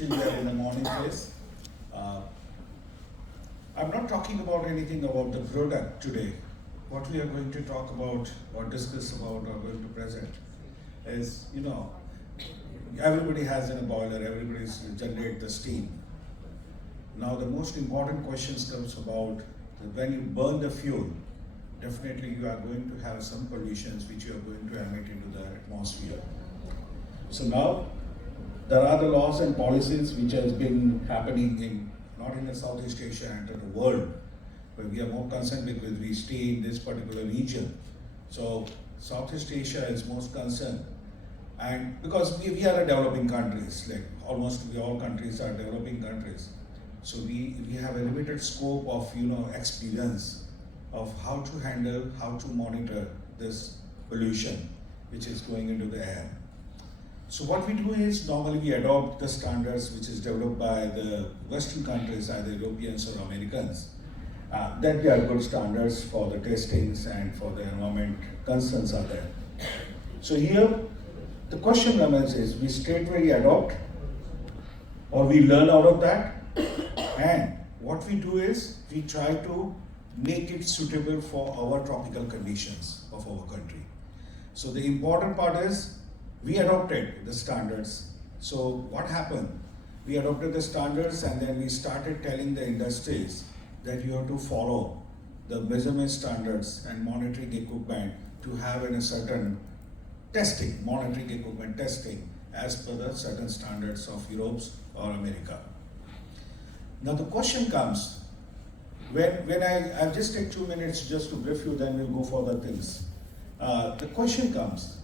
still there in the morning phase. Uh, I'm not talking about anything about the product today. What we are going to talk about or discuss about or going to present is, everybody has in a boiler, everybody's generate the steam. Now the most important questions comes about that when you burn the fuel, definitely you are going to have some pollutions which you are going to emit into the atmosphere. So now there are the laws and policies which has been happening in not in the Southeast Asia and the world, but we are more concerned because we stay in this particular region. So Southeast Asia is most concerned, and because we are a developing countries, like almost all countries are developing countries. So we have a limited scope of experience of how to handle, how to monitor this pollution which is going into the air. So what we do is normally we adopt the standards which is developed by the Western countries, either Europeans or Americans. That they are good standards for the testings and for the environment concerns are there. So here the question remains is we straightway adopt or we learn out of that, and what we do is we try to make it suitable for our tropical conditions of our country. So the important part is we adopted the standards. So what happened? We adopted the standards and then we started telling the industries that you have to follow the measurement standards and monitoring equipment to have in a certain testing, monitoring equipment testing as per the certain standards of Europe or America. Now the question comes, when I'll just take 2 minutes just to brief you, then we'll go for other things. The question comes,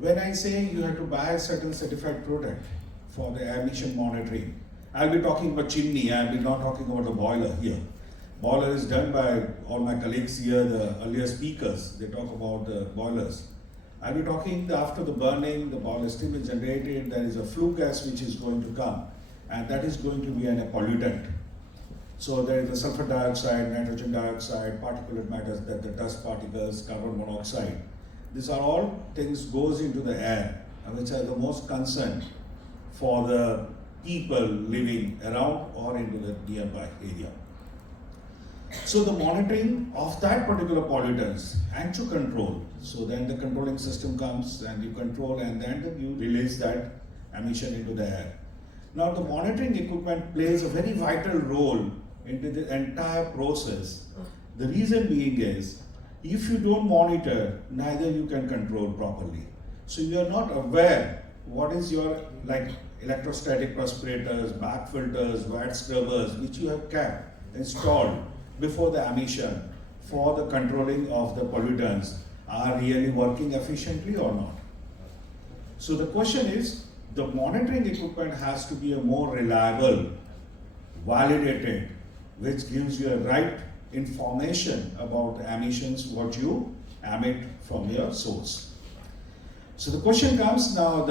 when I say you have to buy a certain certified product for the emission monitoring, I'll be talking about chimney, I'll be not talking about the boiler here. Boiler is done by all my colleagues here, the earlier speakers, they talk about the boilers. I'll be talking after the burning, the boiler steam is generated, there is a flue gas which is going to come, and that is going to be a pollutant. So there is the sulfur dioxide, nitrogen dioxide, particulate matters, that the dust particles, carbon monoxide. These are all things goes into the air, which are the most concern for the people living around or into the nearby area. So the monitoring of that particular pollutants and to control. So then the controlling system comes and you control and then you release that emission into the air. Now the monitoring equipment plays a very vital role into the entire process. The reason being is, if you don't monitor, neither you can control properly. So you are not aware what is your electrostatic perspirators, back filters, wet scrubbers, which you have kept installed before the emission for the controlling of the pollutants are really working efficiently or not. So the question is, the monitoring equipment has to be a more reliable, validated, which gives you a right information about the emissions, what you emit from your source. So the question comes now,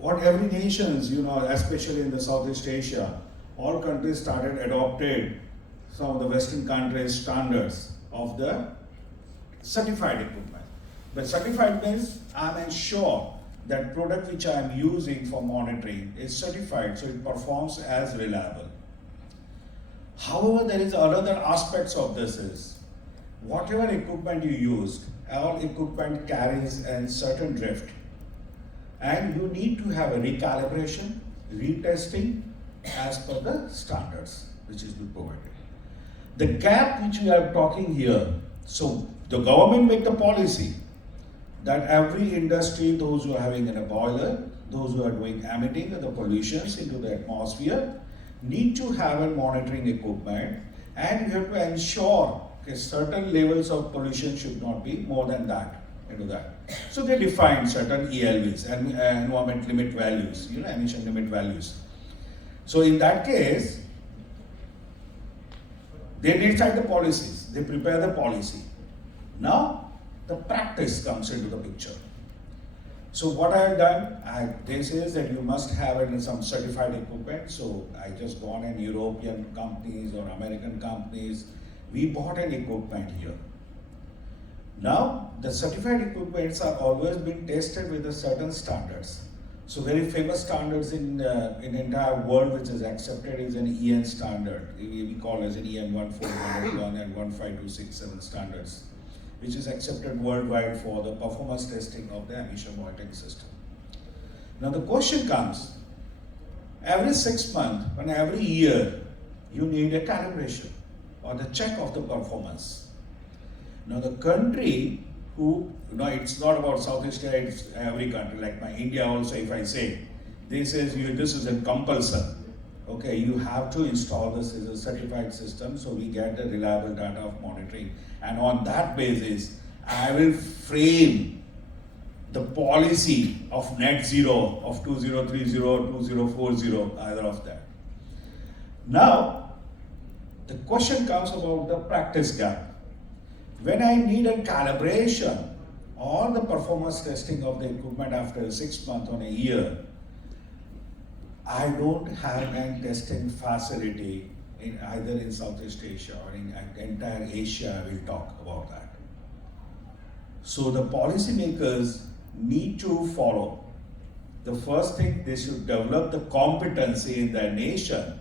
what every nations, especially in the Southeast Asia, all countries started adopted some of the Western countries' standards of the certified equipment. But certified means I'm ensure that product which I'm using for monitoring is certified, so it performs as reliable. However, there is another aspects of this is, whatever equipment you use, all equipment carries a certain drift. And you need to have a recalibration, retesting as per the standards which is being provided. The gap which we are talking here, so the government make the policy that every industry, those who are having a boiler, those who are doing emitting the pollutions into the atmosphere, need to have a monitoring equipment, and you have to ensure certain levels of pollution should not be more than that into that. So they define certain ELVs and environment limit values, emission limit values. So in that case, they decide the policies, they prepare the policy. Now the practice comes into the picture. So what I have done, they say that you must have some certified equipment. So I just gone in European companies or American companies. We bought an equipment here. Now the certified equipments are always being tested with a certain standards. So very famous standards in entire world which is accepted is an EN standard. We call as an EN 14101 and 15267 standards, which is accepted worldwide for the performance testing of the emission monitoring system. Now the question comes, every 6 months and every year you need a calibration or the check of the performance. Now the country who, it's not about Southeast Asia, it's every country, like my India also, if I say, this is a compulsion. Okay, you have to install this as a certified system so we get the reliable data of monitoring. And on that basis, I will frame the policy of net zero of 2030, 2040, either of that. Now, the question comes about the practice gap. When I need a calibration or the performance testing of the equipment after 6 months or a year, I don't have a testing facility in either in Southeast Asia or in entire Asia. I will talk about that. So the policymakers need to follow. The first thing, they should develop the competency in their nation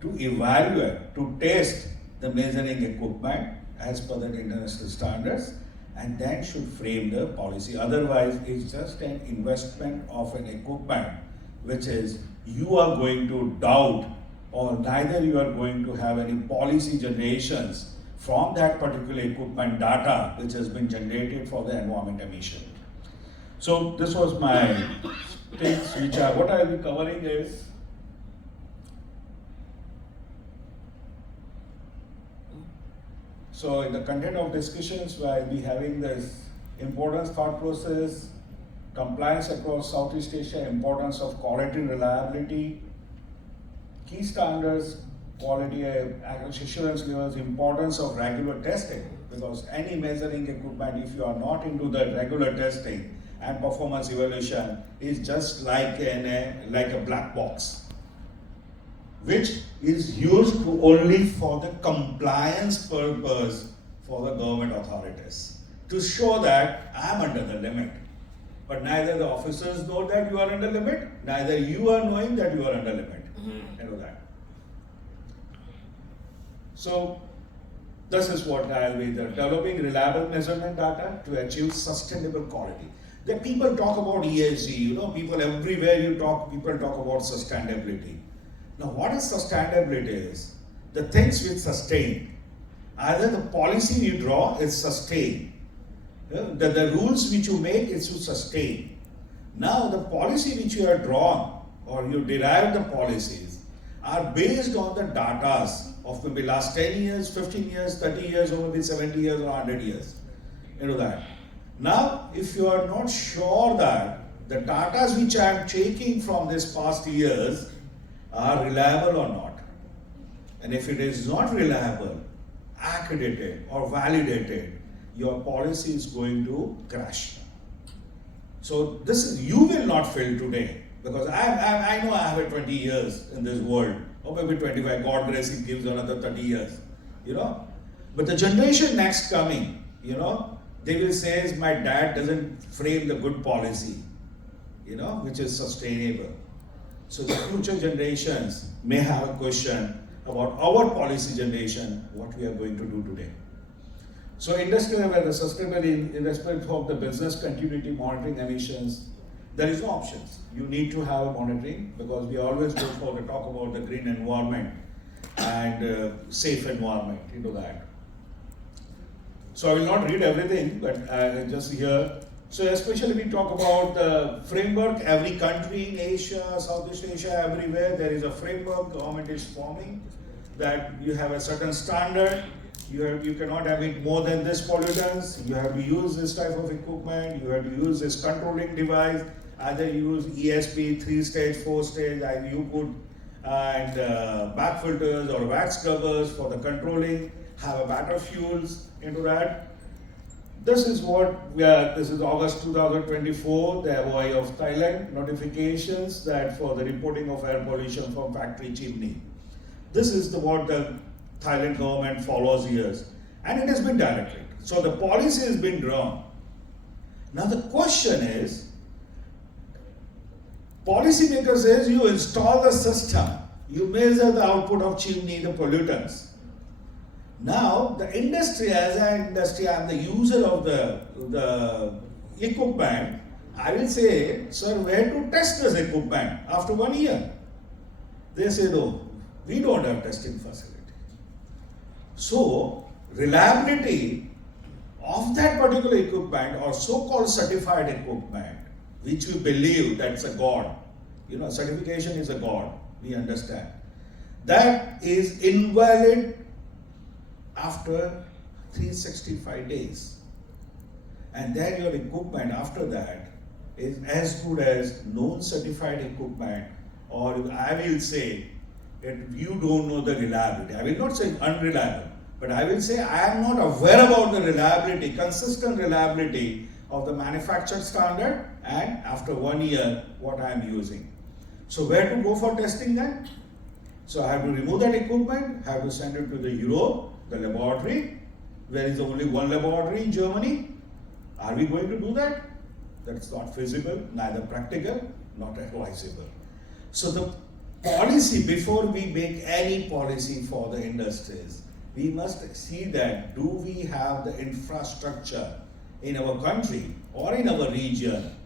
to evaluate, to test the measuring equipment as per the international standards, and then should frame the policy. Otherwise, it's just an investment of an equipment which is you are going to doubt, or neither you are going to have any policy generations from that particular equipment data which has been generated for the environment emission. So this was my things which what I will be covering is so in the content of discussions where I'll be having this importance thought process, compliance across Southeast Asia, importance of quality and reliability, key standards, quality assurance levels, importance of regular testing, because any measuring equipment, if you are not into the regular testing and performance evaluation, is just like a black box, which is used only for the compliance purpose for the government authorities, to show that I am under the limit. But neither the officers know that you are under limit, neither you are knowing that you are under limit. You know that. So this is what I will be developing reliable measurement data to achieve sustainable quality. The people talk about ESG, people everywhere people talk about sustainability. Now what is sustainability is? The things which sustain. Either the policy you draw is sustain. The rules which you make is to sustain. Now the policy which you have drawn or you derive the policies are based on the data of maybe last 10 years, 15 years, 30 years, or maybe 70 years or 100 years. That. Now, if you are not sure that the data which I am taking from this past years are reliable or not, and if it is not reliable, accredited or validated, your policy is going to crash. So this is, you will not fail today, because I know I have 20 years in this world, or maybe 25, God grace, it gives another 30 years, But the generation next coming, they will say, my dad doesn't frame the good policy, which is sustainable. So the future generations may have a question about our policy generation, what we are going to do today. So industry where the sustainability in respect of the business continuity monitoring emissions, there is no options. You need to have monitoring, because we always go for the talk about the green environment and safe environment, that. So I will not read everything, but I just here. So especially we talk about the framework. Every country in Asia, Southeast Asia, everywhere there is a framework government is forming, that you have a certain standard. You cannot have it more than this pollutants. You have to use this type of equipment. You have to use this controlling device. Either you use ESP 3-stage, 4-stage, either you put back filters or wax scrubbers for the controlling, have a better fuels into that. This is what this is August 2024, the MOI of Thailand notifications that for the reporting of air pollution from factory chimney. This is what the Thailand government follows years, and it has been directed. So the policy has been drawn. Now the question is, Policymaker says you install the system, you measure the output of chimney, the pollutants. Now, the industry, as an industry, I am the user of the equipment. I will say, sir, where to test this equipment after 1 year? They say, no, we don't have testing facility. So, reliability of that particular equipment or so-called certified equipment, which we believe that's a god, certification is a god, we understand, that is invalid after 365 days. And then your equipment after that is as good as non-certified equipment, or I will say that you don't know the reliability. I will not say unreliable, but I will say I am not aware about the reliability, consistent reliability of the manufactured standard and after 1 year what I am using. So where to go for testing then? So I have to remove that equipment, have to send it to the Europe, the laboratory, where is only one laboratory in Germany. Are we going to do that? That's not feasible, neither practical, not advisable. So the policy, before we make any policy for the industries, we must see that do we have the infrastructure in our country or in our region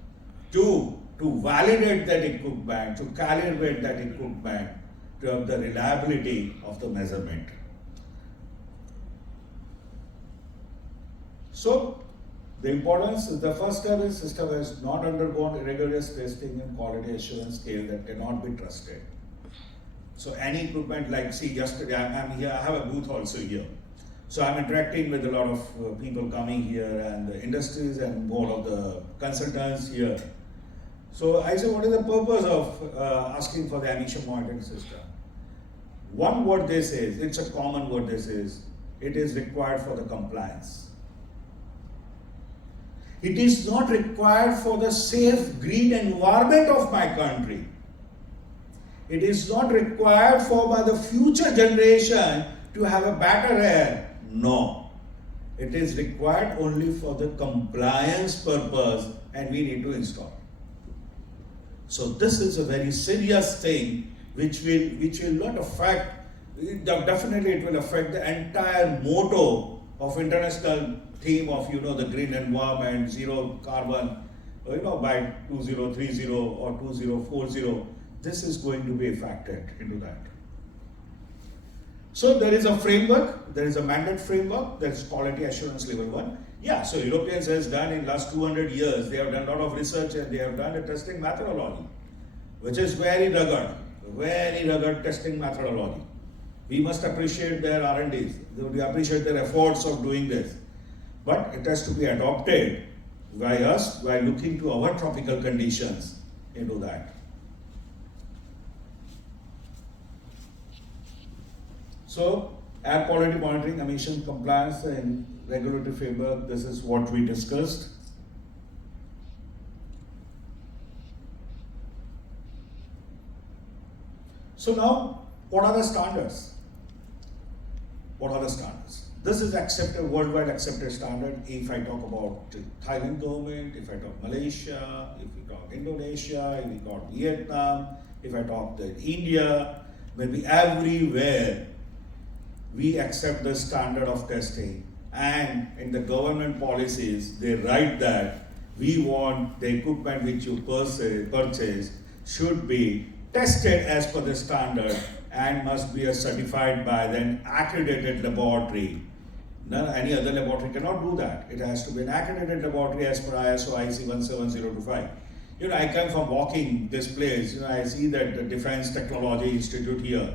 to validate that equipment, to calibrate that equipment, to have the reliability of the measurement. So, the importance is the first step is system has not undergone rigorous testing and quality assurance scale that cannot be trusted. So any equipment like, see yesterday I'm here, I have a booth also here. So I'm interacting with a lot of people coming here and the industries and more of the consultants here. So I say, what is the purpose of asking for the emission monitoring system? One word they say, it's a common word they say, it is required for the compliance. It is not required for the safe green environment of my country. It is not required for by the future generation to have a better air. No. It is required only for the compliance purpose and we need to install. So this is a very serious thing which will not affect, definitely it will affect the entire motto of international theme of the green environment, zero carbon, by 2030 or 2040. This is going to be factored into that. So there is a framework, there is a mandate framework, there is quality assurance level 1. Yeah, so Europeans has done in last 200 years, they have done a lot of research and they have done a testing methodology, which is very rugged testing methodology. We must appreciate their R&Ds, we appreciate their efforts of doing this. But it has to be adopted by us by looking to our tropical conditions into that. So, air quality monitoring, emission compliance and regulatory framework, this is what we discussed. So now, what are the standards? What are the standards? This is accepted, worldwide accepted standard. If I talk about Thailand government, if I talk Malaysia, if we talk Indonesia, if we talk Vietnam, if I talk India, maybe everywhere we accept the standard of testing. And in the government policies, they write that we want the equipment which you purchase should be tested as per the standard and must be certified by an accredited laboratory. None, any other laboratory cannot do that. It has to be an accredited laboratory as per ISO IC 17025. I come from walking this place, I see that the Defense Technology Institute here.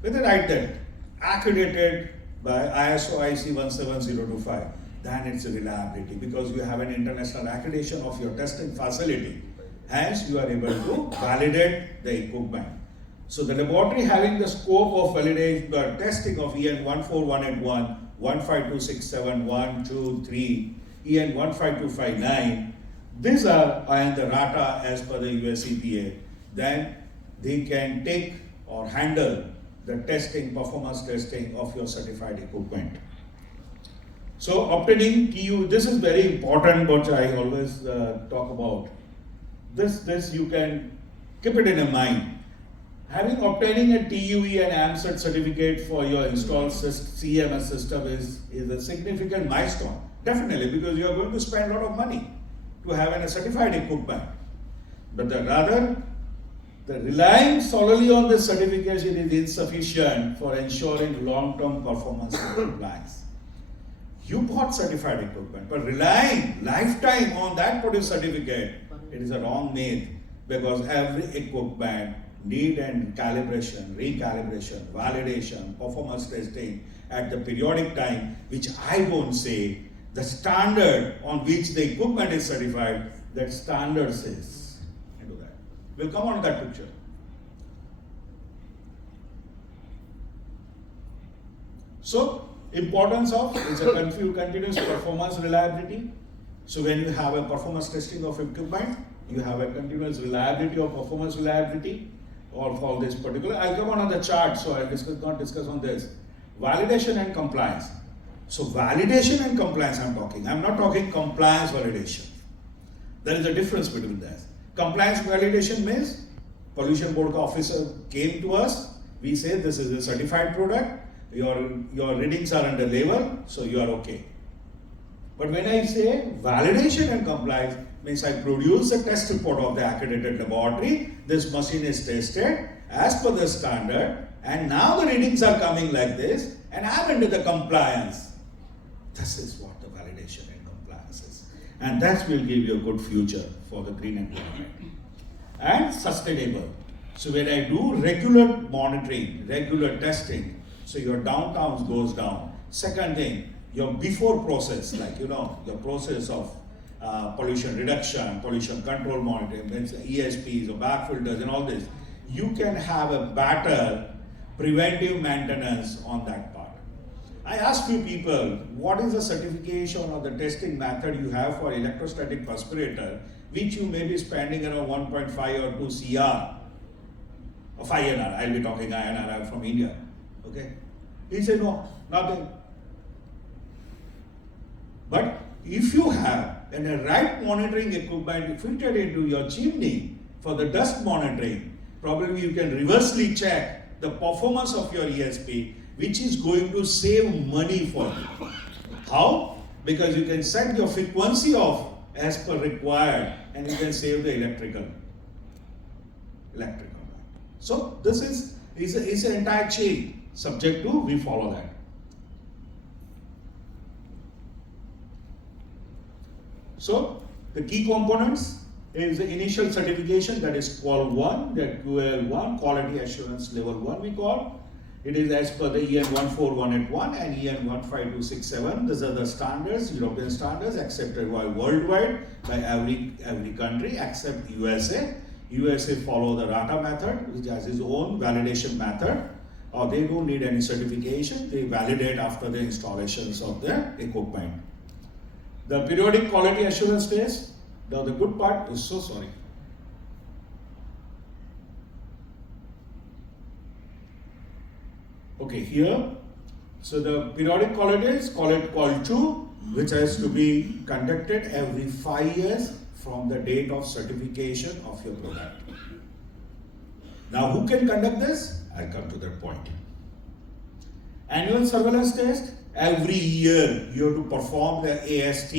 When they write that, accredited by ISO IC 17025, then it's a reliability because you have an international accreditation of your testing facility. Hence, you are able to validate the equipment. So the laboratory having the scope of validation, the testing of EN 14181, 15267, 1, 2, 3, EN 15259, these are in the RATA as per the US EPA. Then they can take or handle the testing, performance testing of your certified equipment. So obtaining TU, this is very important, what I always talk about. This you can Keep it in mind. Obtaining a TUE and AMSAT certificate for your installed CMS system is a significant milestone. Definitely, because you are going to spend a lot of money to have a certified equipment. But the relying solely on this certification is insufficient for ensuring long-term performance and compliance. You bought certified equipment, but relying lifetime on that particular certificate, it is a wrong myth, because every equipment need and calibration, recalibration, validation, performance testing at the periodic time, which I won't say the standard on which the equipment is certified, that standard says into that. We'll come on to that picture. So, importance of is a continuous performance reliability. So when you have a performance testing of equipment, you have a continuous reliability or performance reliability, or for this particular. I'll come on the chart, so I'll not discuss on this. Validation and compliance. So validation and compliance I'm talking. I'm not talking compliance validation. There is a difference between that. Compliance validation means pollution board officer came to us, we say this is a certified product, your readings are under label, so you are okay. But when I say validation and compliance, means I produce a test report of the accredited laboratory, this machine is tested as per the standard, and now the readings are coming like this, and I'm into the compliance. This is what the validation and compliance is. And that will give you a good future for the green environment. And sustainable. So when I do regular monitoring, regular testing, so your downtime goes down. Second thing, your before process, like your process of pollution reduction, pollution control monitoring, means ESPs or bag filters and all this, you can have a better preventive maintenance on that part. I asked few people, what is the certification or the testing method you have for electrostatic respirator, which you may be spending around 1.5 or 2 CR, or 5 INR, I'll be talking INR, I'm from India, okay? He said, no, nothing. But if you have a right monitoring equipment fitted into your chimney for the dust monitoring, probably you can reversely check the performance of your ESP, which is going to save money for you. How? Because you can set your frequency of as per required, and you can save the electrical. So this is an entire chain, subject to we follow that. So the key components is the initial certification, that is Qual 1, that QL1, Quality Assurance Level 1 we call. It is as per the EN 14181 and EN 15267. These are the standards, European standards accepted worldwide by every country except USA. USA follow the RATA method, which has its own validation method. They don't need any certification. They validate after the installations of the equipment. The periodic quality assurance test, the good part is so sorry. Okay, here, so the periodic quality is call 2, which has to be conducted every 5 years from the date of certification of your product. Now, who can conduct this? I'll come to that point. Annual surveillance test, every year you have to perform the AST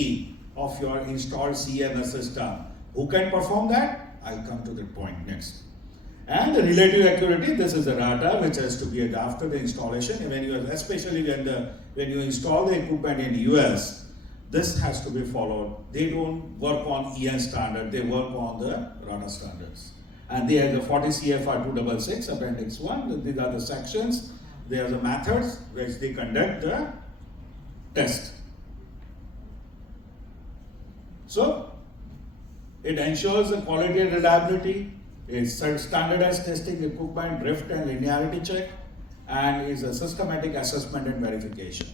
of your installed CMS system. Who can perform that? I'll come to that point next. And the relative accuracy, this is the RATA, which has to be after the installation. Especially when you install the equipment in the US, this has to be followed. They don't work on EN standard, they work on the RATA standards. And they have the 40 CFR 266, Appendix 1. These are the sections. They are the methods which they conduct the test. So, it ensures the quality and reliability. It's standardized testing equipment, drift and linearity check, and is a systematic assessment and verification.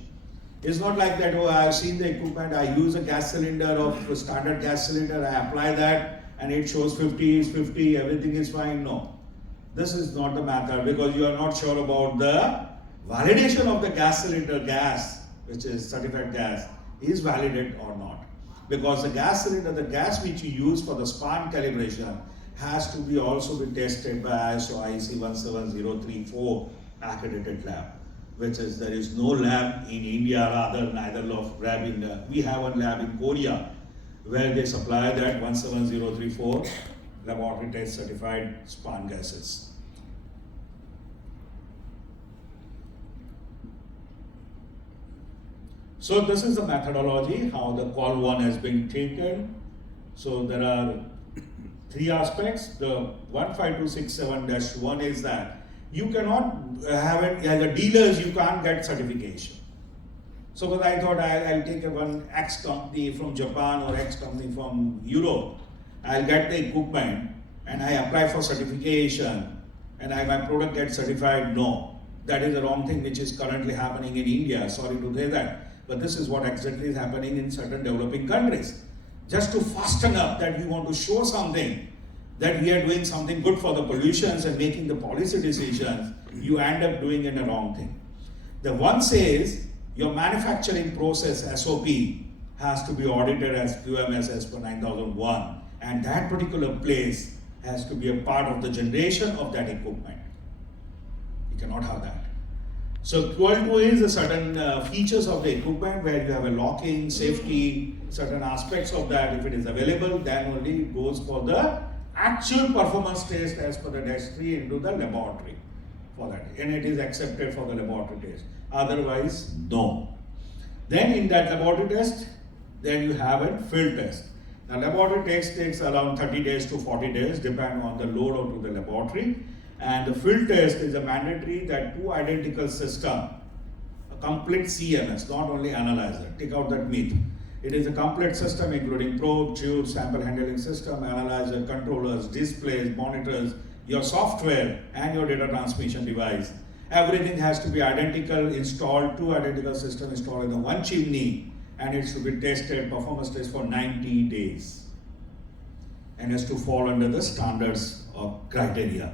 It's not like that, oh, I've seen the equipment, I use a gas cylinder of a standard gas cylinder, I apply that, and it shows 50 is 50, everything is fine. No. This is not the method, because you are not sure about the validation of the gas cylinder gas, which is certified gas, is valid or not. Because the gas cylinder, the gas which you use for the span calibration, has to be also be tested by ISO IEC 17034 accredited lab, which is there is no lab in India rather neither of lab in the, we have a lab in Korea where they supply that 17034 laboratory test certified span gases. So this is the methodology, how the call one has been taken. So there are three aspects. The 15267-1 is that you cannot have it as a dealers, you can't get certification. So but I thought I'll take one X company from Japan or X company from Europe. I'll get the equipment and I apply for certification and my product gets certified. No, that is the wrong thing which is currently happening in India. Sorry to say that. But this is what exactly is happening in certain developing countries. Just to fasten up that we want to show something, that we are doing something good for the pollutions and making the policy decisions, you end up doing in a wrong thing. The one says your manufacturing process SOP has to be audited as QMS as per 9001, and that particular place has to be a part of the generation of that equipment. You cannot have that. So 12.2 is the certain features of the equipment where you have a locking, safety, certain aspects of that. If it is available, then only it goes for the actual performance test as per the -3 into the laboratory for that. And it is accepted for the laboratory test. Otherwise, no. Then in that laboratory test, then you have a field test. Now laboratory test takes around 30 days to 40 days, depending on the load of the laboratory. And the field test is a mandatory that two identical system, a complete CMS, not only analyzer. Take out that myth. It is a complete system including probe, tube, sample handling system, analyzer, controllers, displays, monitors, your software and your data transmission device. Everything has to be identical, installed, two identical systems installed in the one chimney, and it should be tested, performance test for 90 days. And has to fall under the standards or criteria.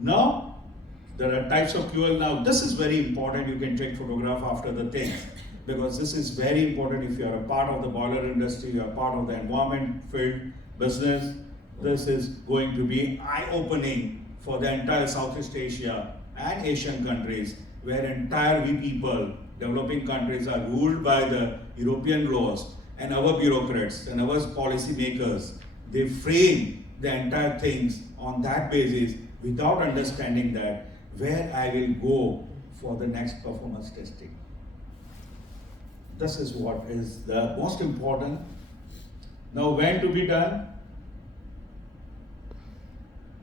Now, there are types of QL. Now, this is very important. You can take photograph after the thing, because this is very important if you are a part of the boiler industry, you are part of the environment field business. This is going to be eye-opening for the entire Southeast Asia and Asian countries, where entire we people, developing countries are ruled by the European laws, and our bureaucrats and our policy makers, they frame the entire things on that basis, without understanding that where I will go for the next performance testing. This is what is the most important. Now when to be done?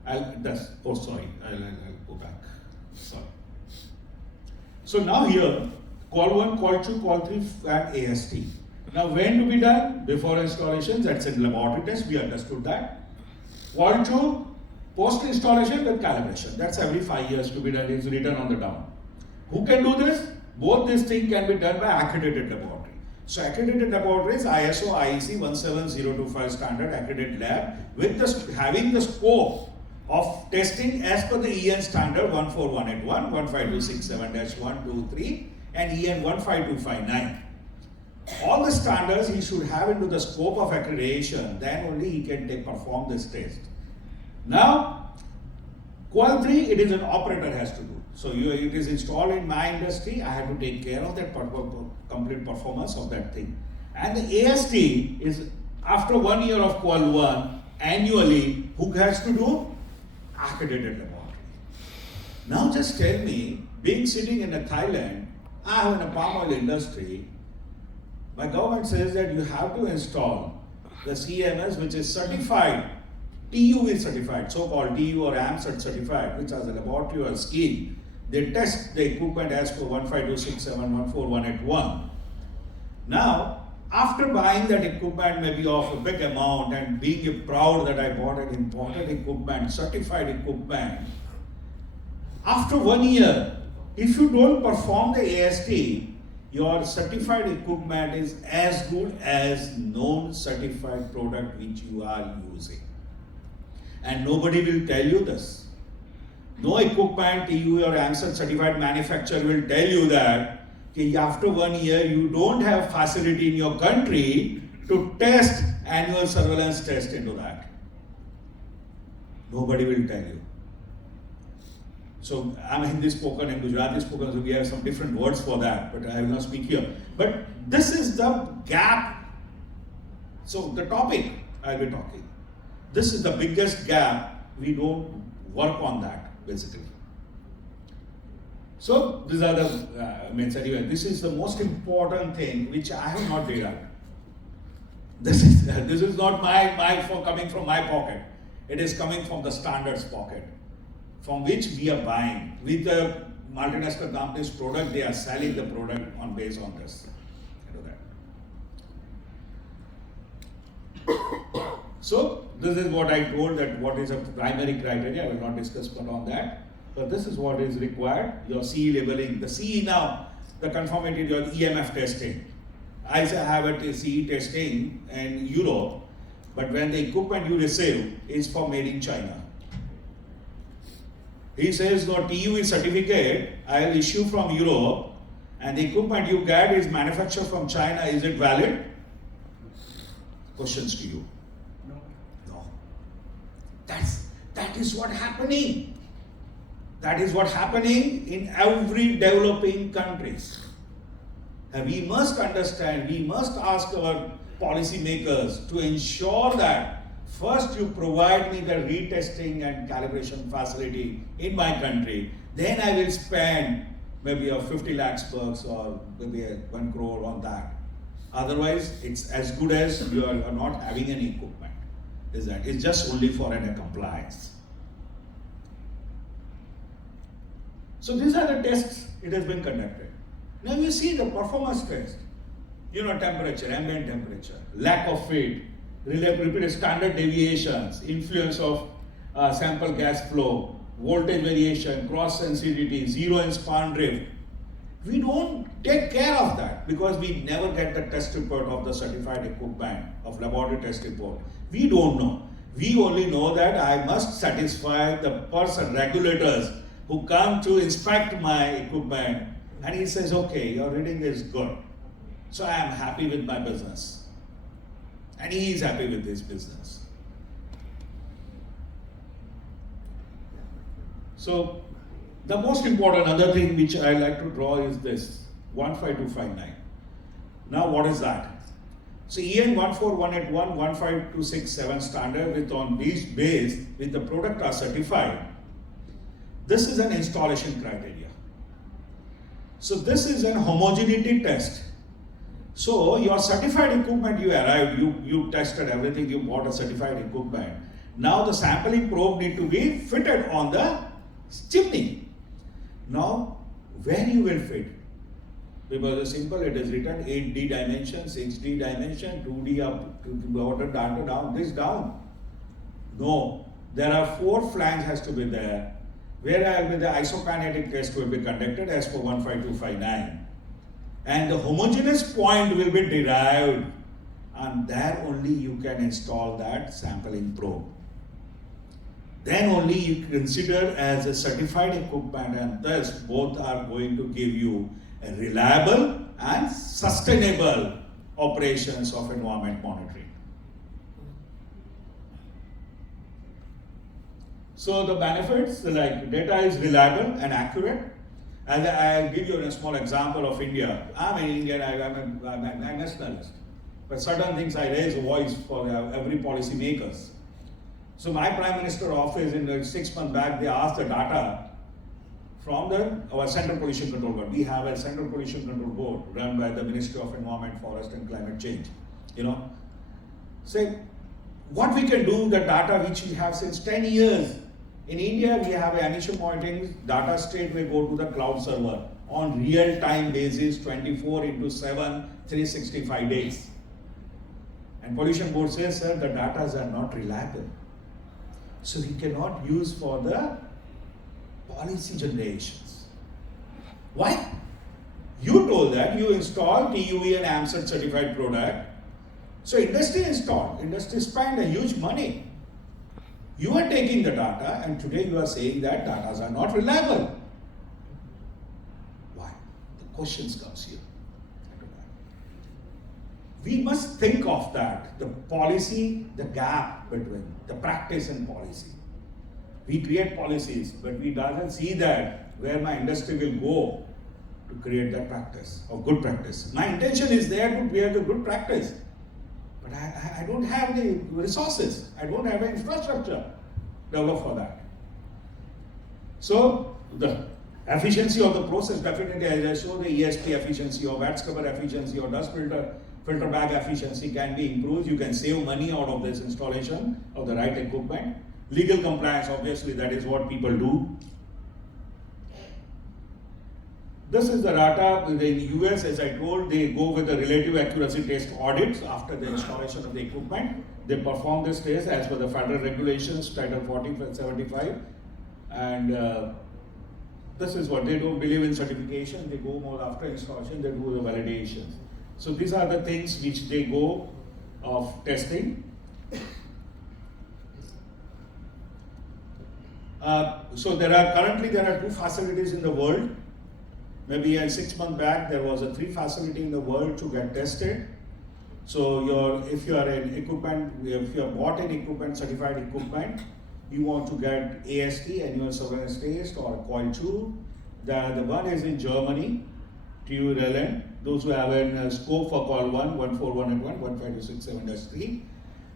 I'll go back. Sorry. So now here, call 1, call 2, call 3 and AST. Now when to be done? Before installation, that's in laboratory test, we understood that. Call 2, post installation with calibration. That's every 5 years to be done, it's written on the down. Who can do this? Both these things can be done by accredited laboratory. So accredited laboratory is ISO IEC 17025 standard accredited lab with having the scope of testing as per the EN standard 14181, 15267-1, 2, 3 and EN 15259. All the standards he should have into the scope of accreditation, then only he can perform this test. Now, Qual 3, it is an operator has to do. So it is installed in my industry, I have to take care of that complete performance of that thing. And the AST is after 1 year of Qual 1, annually, who has to do? Accredited laboratory. Now just tell me, being sitting in a Thailand, I have in a palm oil industry, my government says that you have to install the CMS which is certified, TUV certified, so-called TU or AMCET certified, which has a laboratory or scheme. They test the equipment as per 15267, 14181. Now, after buying that equipment maybe of a big amount and being proud that I bought an imported equipment, certified equipment, after 1 year, if you don't perform the AST, your certified equipment is as good as non-certified product which you are using. And nobody will tell you this. No equipment, TU or AMCET certified manufacturer will tell you that after 1 year you don't have facility in your country to test annual surveillance test into that? Nobody will tell you. So I'm Hindi spoken and Gujarati spoken, so we have some different words for that, but I will not speak here. But this is the gap. So the topic I'll be talking. This is the biggest gap. We don't work on that basically. So these are the anyway, this is the most important thing which I have not derived. This is not my for coming from my pocket. It is coming from the standards pocket, from which we are buying. With the multinational company's product, they are selling the product on based on this. So this is what I told, that what is a primary criteria. I will not discuss more on that. But this is what is required. Your CE labeling. The CE now, the conformity, your EMF testing. I have a CE testing in Europe, but when the equipment you receive is for made in China. He says, no, TUV certificate I will issue from Europe, and the equipment you get is manufactured from China. Is it valid? Questions to you. No. That is what happening. That is what happening in every developing countries. And we must understand, we must ask our policy makers to ensure that first you provide me the retesting and calibration facility in my country, then I will spend maybe a 50 lakhs bucks or maybe 1 crore on that. Otherwise, it's as good as you are not having any equipment. Is that? It's just only for a compliance. So these are the tests it has been conducted. Now you see the performance test. Temperature, ambient temperature, lack of fit, repeated standard deviations, influence of sample gas flow, voltage variation, cross sensitivity, zero and span drift. We don't take care of that because we never get the test report of the certified equipment, of laboratory test report. We don't know. We only know that I must satisfy the person, regulators who come to inspect my equipment, and he says, okay, your reading is good. So I am happy with my business. And he is happy with his business. So the most important other thing which I like to draw is this, 15259. Now what is that? So EN 14181, 15267 standard with on these base with the product are certified. This is an installation criteria. So this is an homogeneity test. So your certified equipment, you arrived, you tested everything, you bought a certified equipment. Now the sampling probe need to be fitted on the chimney. Now, where you will fit? Because it's simple, it is written 8D dimension, 6D dimension, 2D up, down, this down. No, there are 4 flanges has to be there, where the isokinetic test will be conducted as per 15259. And the homogeneous point will be derived, and there only you can install that sampling probe. Then only you consider as a certified equipment, and thus both are going to give you a reliable and sustainable operations of environment monitoring. So the benefits, like data is reliable and accurate. And I'll give you a small example of India. I'm an Indian, I'm a nationalist. But certain things I raise a voice for every policy makers. So my Prime Minister office in 6 months back, they asked the data from our Central Pollution Control Board. We have a Central Pollution Control Board run by the Ministry of Environment, Forest and Climate Change. Say, what we can do, the data which we have since 10 years. In India, we have an emission monitoring data straight will go to the cloud server on real-time basis, 24/7, 365 days. And Pollution Board says, sir, the data are not reliable. So we cannot use for the policy generations. Why? You told that you install TUV and AMSAT certified product. So industry installed, industry spent a huge money. You are taking the data and today you are saying that data are not reliable. Why? The questions comes here. we must think of that, the policy, the gap between the practice and policy. We create policies, but we doesn't see that where my industry will go to create that practice or good practice. My intention is there to create a good practice, but I don't have the resources. I don't have the infrastructure developed for that. So the efficiency of the process, definitely, as I show, the ESP efficiency or wax cover efficiency or dust filter bag efficiency can be improved. You can save money out of this installation of the right equipment. Legal compliance, obviously, that is what people do. This is the data. In the US, as I told, they go with the relative accuracy test audits after the installation of the equipment. They perform this test as per the federal regulations, Title 40/75. And this is what they don't believe in certification. They go more after installation, they do the validations. So these are the things which they go of testing. So currently there are 2 facilities in the world. Maybe 6 months back there was a 3 facility in the world to get tested. So if you are an equipment, if you have bought an equipment, certified equipment, you want to get AST, annual surveillance test, or coil 2. The one is in Germany, TU Relent. Those who have a scope for coil 1, 14181, 15267-3.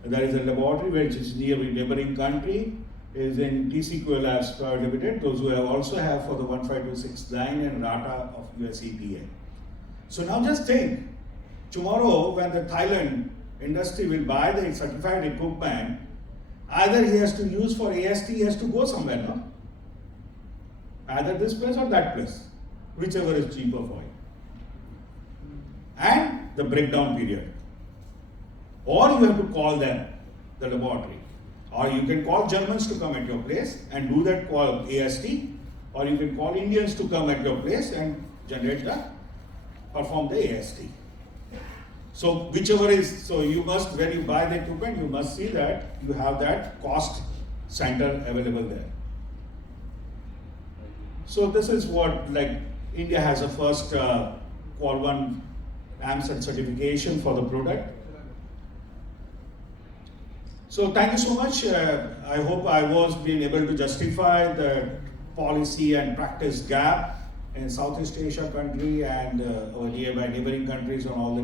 There is a laboratory which is near a neighboring country, is in TCQ Labs Private Limited. Those who also have for the 15269 and RATA of US EPA. So now just think, tomorrow when the Thailand industry will buy the certified equipment, either he has to use for AST, he has to go somewhere, no? Either this place or that place, whichever is cheaper for him. And the breakdown period. Or you have to call them, the laboratory. Or you can call Germans to come at your place and do that call AST. Or you can call Indians to come at your place and perform the AST. So whichever is, so you must, when you buy the equipment, you must see that you have that cost center available there. So this is what, like, India has a first Qual 1 AMSAT certification for the product. So thank you so much. I hope I was being able to justify the policy and practice gap in Southeast Asia country and our nearby neighboring countries and all the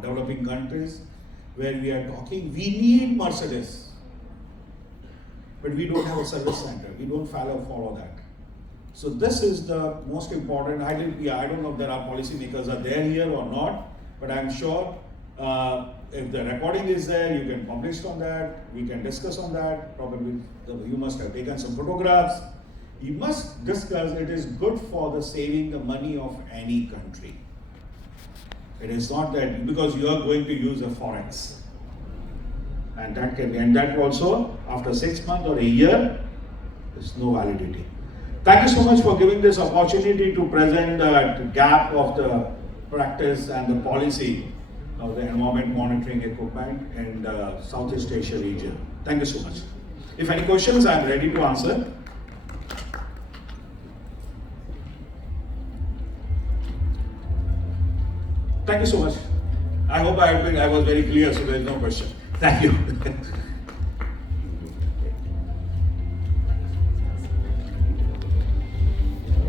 developing countries where we are talking. We need Mercedes, but we don't have a service center. We don't follow that. So this is the most important. I don't know if there are policymakers are there here or not, but I'm sure if the recording is there, you can publish on that. We can discuss on that. Probably you must have taken some photographs. You must discuss. It is good for the saving the money of any country. It is not that because you are going to use a forex, and that can be, and that also after 6 months or a year, there's no validity. Thank you so much for giving this opportunity to present the gap of the practice and the policy of the environment monitoring equipment in the Southeast Asia region. Thank you so much. If any questions, I'm ready to answer. Thank you so much. I hope I was very clear, so there is no question. Thank you.